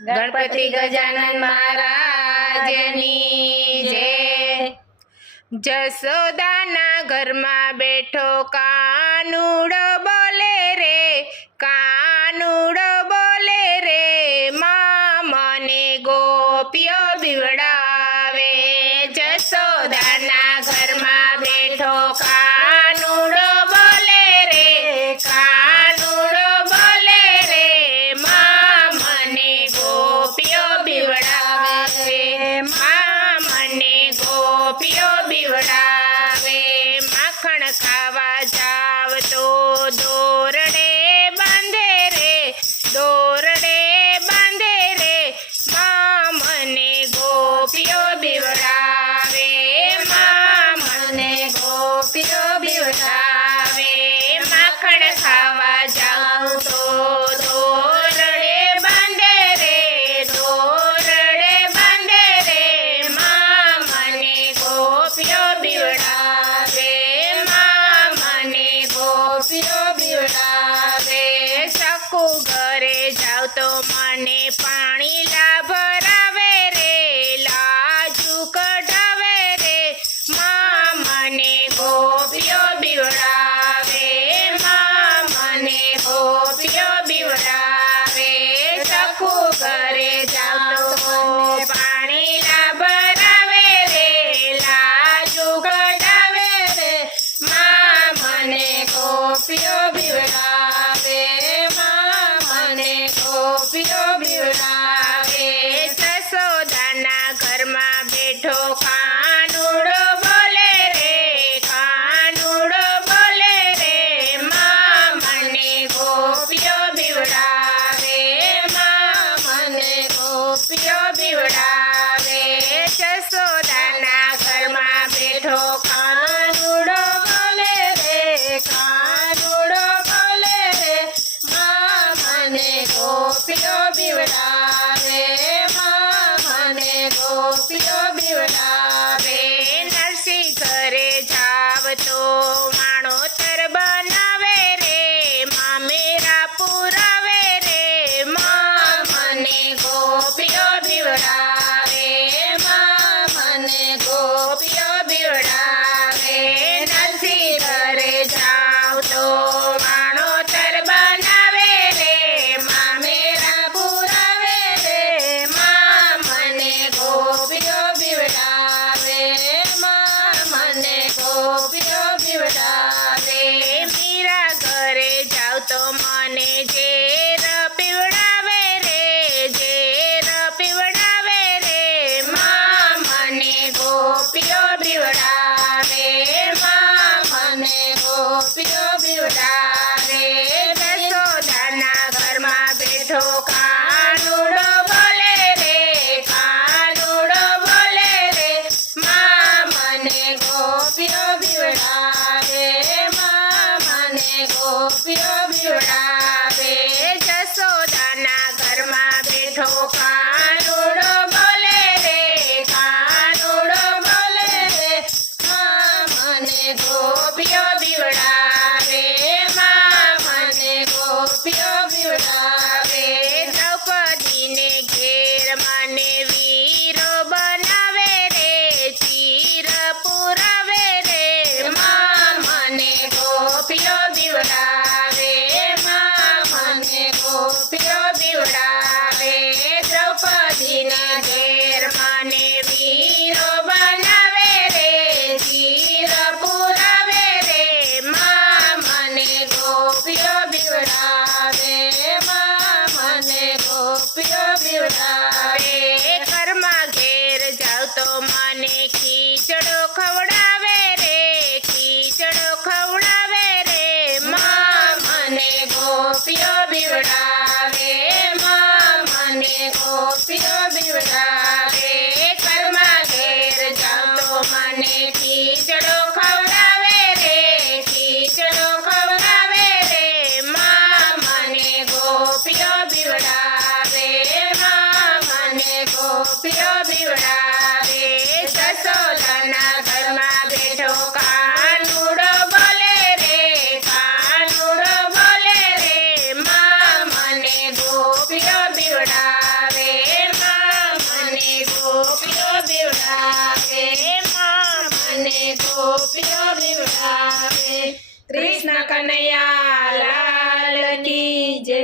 गणपति गजानन महाराजनी जय। जसोदाना घर में बैठो कानूड़ो बोले रे, कानूड़ो बोले रे, माँ मने गोपियो बिवड़ावे। जसोदाना घर में बैठो कानूड़ो बोले रे, कानूड़ो बोले रे, माँ मने गोपियो बिवड़ावे, माँ मने गोपियो बिवड़ावे। माखण खावा जाव तो दोरड़े बांधे रे, दोरड़े बांधे रे, माँ मने गोपियो बिवड़ावे, माँ मने गोपियो बिवड़ावे। माखण खावा जाव तो दोरड़े बांधे रे, दोरड़े बांधे रे, माँ मने गोपियो बिवड़ावे, माँ मने गोपियो बिवड़ावे। सकू घरे जाव तो मने पाणी ला भरावे रे, लाजू कढावे रे, माँ मने गोपियो बिवड़ावे, माँ मने गोपियो बिवड़ावे। सकू घरे जाव तो पाणी ला भरावे रे, लाजू कढावे रे, माँ मने गोपियो बिवड़ावे, माँ मने गोपियो बिवड़ावे। जसोदाना घर में बैठो कानूड़ो बोले रे, कानूड़ो बोले रे, माँ मने गोपियो बिवड़ावे, माँ मने गोपियो बिवड़ावे। जसोदाना घर में बैठो कानूड़ो बोले रे, कानूड़ो बोले रे, माँ मने गोपियो बिवड़ावे, माँ मने गोपियो बिवड़ावे। नरसी घरे जाव तो माणोतर बनावे रे, माँ मेरा पुरावे रे, माँ मने गोपियो बिवड़ावे, माँ मने गोपियो बिवड़ावे। नरसी घरे जाव तो माणोतर बनावे रे, माँ मेरा पुरावे रे, माँ मने गोपियो बिवड़ावे, माँ मने गोपियो बिवड़ावे। मीरा घरे जाव तो मने जेर पीवड़ावे रे, जेर पीवड़ावे रे, माँ मने गोपियो बिवड़ावे, माँ मने गोपियो बिवड़ावे। जसोदाना घर में बैठो कानूड़ो बोले रे, कानूड़ो बोले रे, माँ मने गोपियो बिवड़ावे, माँ मने गोपियो बिवड़ावे। जसोदाना घर में बैठो कानूड़ो बोले रे, कानूड़ो बोले रे, माँ मने गोपियो बिवड़ावे, माँ मने गोपियो बिवड़ावे। द्रौपदी ने घेर मने वीरो बनावे रे, चीर पुरावे रे, माँ मने गोपियो बिवड़ावे, माँ मने गोपियो बिवड़ावे। द्रौपदी ने घेर मने वीरो बनावे रे, चीर पुरावे रे, माँ मने गोपियो बिवड़ावे, माँ मने गोपियो बिवड़ावे। कर्मा घेर जाव तो मने खीचड़ो खवड़ावे रे, खीचड़ो खवड़ावे रे, माँ मने गोपियो बिवड़ावे, माँ मने गोपियो बिवड़ावे। कर्मा घेर जाव तो मने खीचड़ो खवड़ावे रे, खीचड़ो खवड़ावे रे, माँ मने गोपियो बिवड़ावे, माँ मने गोपियो बिवड़ावे। जसोदाना घर में बैठो कानूड़ो बोले रे, कानूड़ो बोले रे, माँ मने गोपियो बिवड़ावे, ગોપીઓ બીવડાવે મને ગોપીઓ બીવડાવે કૃષ્ણ કનૈયા લાલ કી જય